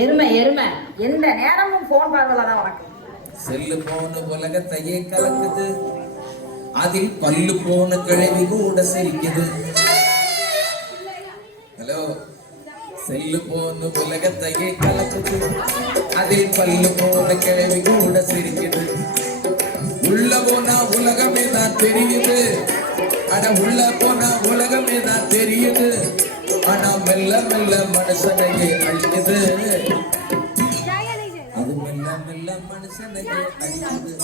எருமை எருமை எந்த நேரமும் போன் பார்க்கலதான் உனக்கு. செல்லு போன உலகத்தையே கலக்குது, அதில் பல்லு போன கிழவி கூட சிரிக்குது. ஹலோ, செல்லு போன உலகத்தையே கலக்குது, அதில் பல்லு போன கிழவி கூட சிரிக்குது. உள்ள போனா உலகமே தான் தெரியுது, அட உள்ள போனா உலகமே தான் தெரியுது. ஆனா மெல்ல மெல்ல மனுஷனையே அழிக்குது, அது மெல்ல மெல்ல மனுஷனையே அழிக்குது.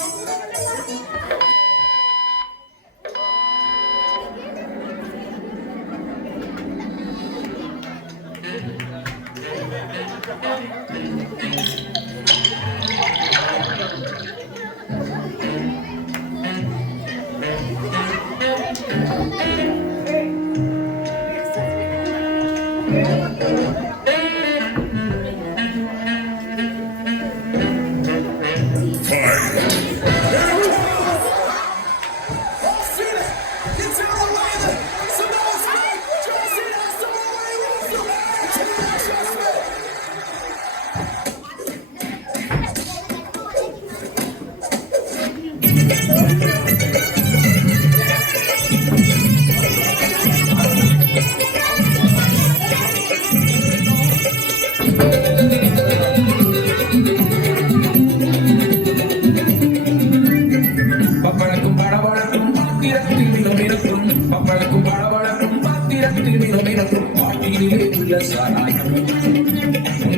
பப்பளக்கும் படவழக்கும் பாத்திரத்தில் மினுமினுக்கும், பப்பளக்கும் படவழக்கும் பாத்திரத்தில் மினுமினுக்கும். பாட்டியிலே உள்ள சாராயம்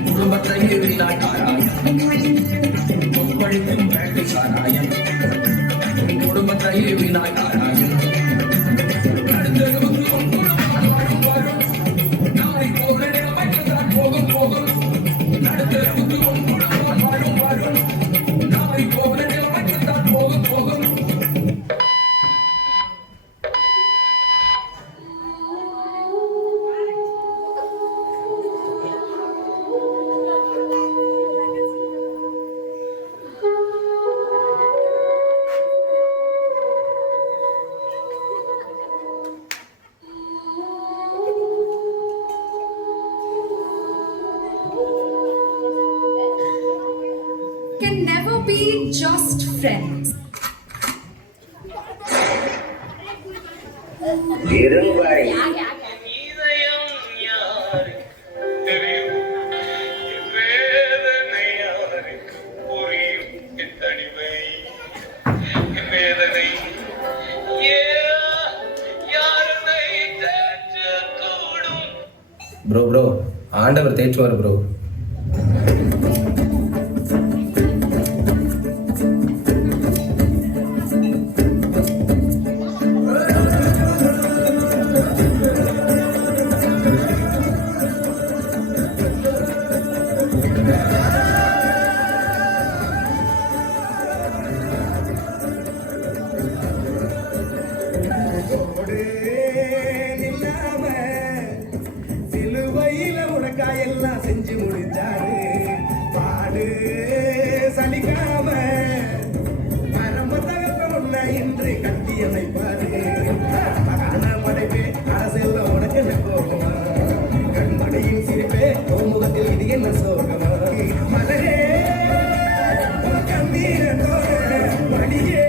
குடும்பத்தையே வீணாக்காராயம், கொப்பளிக்கும் வேட்டை சாராயம் குடும்பத்தையே வீணாக்காராயம். Can never be just friends. Bro ஆண்டவர் தேற்றுவார் ப்ரோ. எல்லாம் செஞ்சு முடிச்சாரு பாடு சலிக்காம பரம தகப்ப உன்னை இன்று கட்டி அமைப்பாரு. மகான படைப்பே அரசியல் உனக்கு என்ன கோபமா, கண்மணியின் சிரிப்பே முகத்தில் இது என்ன சோகமா. மலரே கம்பீர மணியே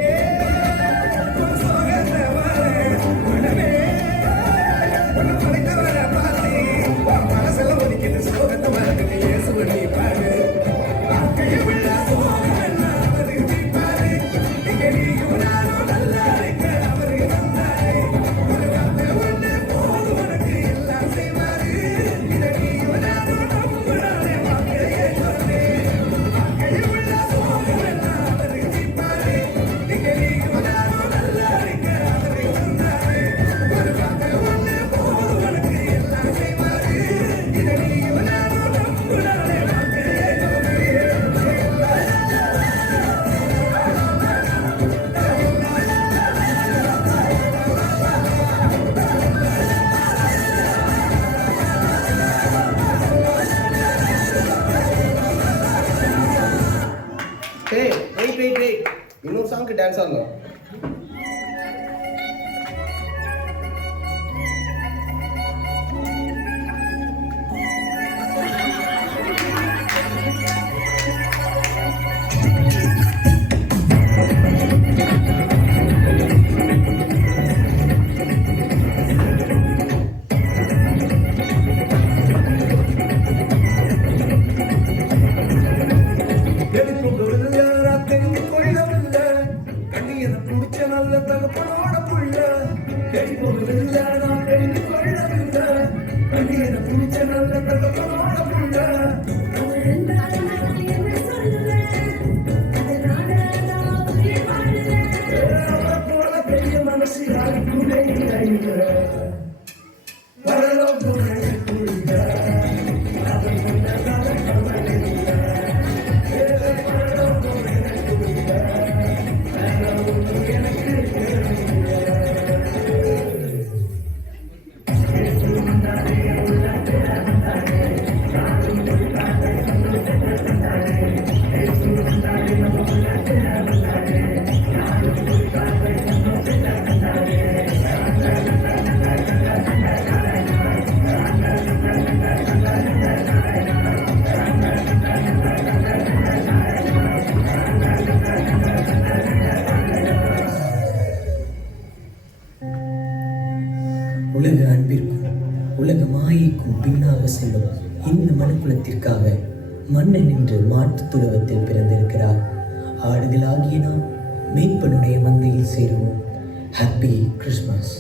டான்ஸ் ஆடலாம். எதுக்கும் விருதுகாரா தெரிஞ்சு கொள்ளவில்லை கண்ணியனை பிடிச்ச நல்ல தகப்பனோட புள்ள எதுக்கும் விருதுகாரா தெரிஞ்சு கொள்ளவில்லை கண்ணியனை பிடிச்ச நல்ல தகப்பனோட புள்ள அவரை போல பெரிய மனசு யாருக்குமே இல்லை வரலோக்கு புள்ள அவன் கொண்டதால கவலை இல்லை உலக அன்பிற்கும் உலக மாயைக்கும் பின்னாக செல்லும் இந்த மனுக்குலத்திற்காக மன்னன் என்று மாட்டுத் துறவத்தில் பிறந்திருக்கிறார். ஆடுகளாகிய நாம் மேய்ப்பனுடைய மந்தையில் சேருவோம். Happy Christmas.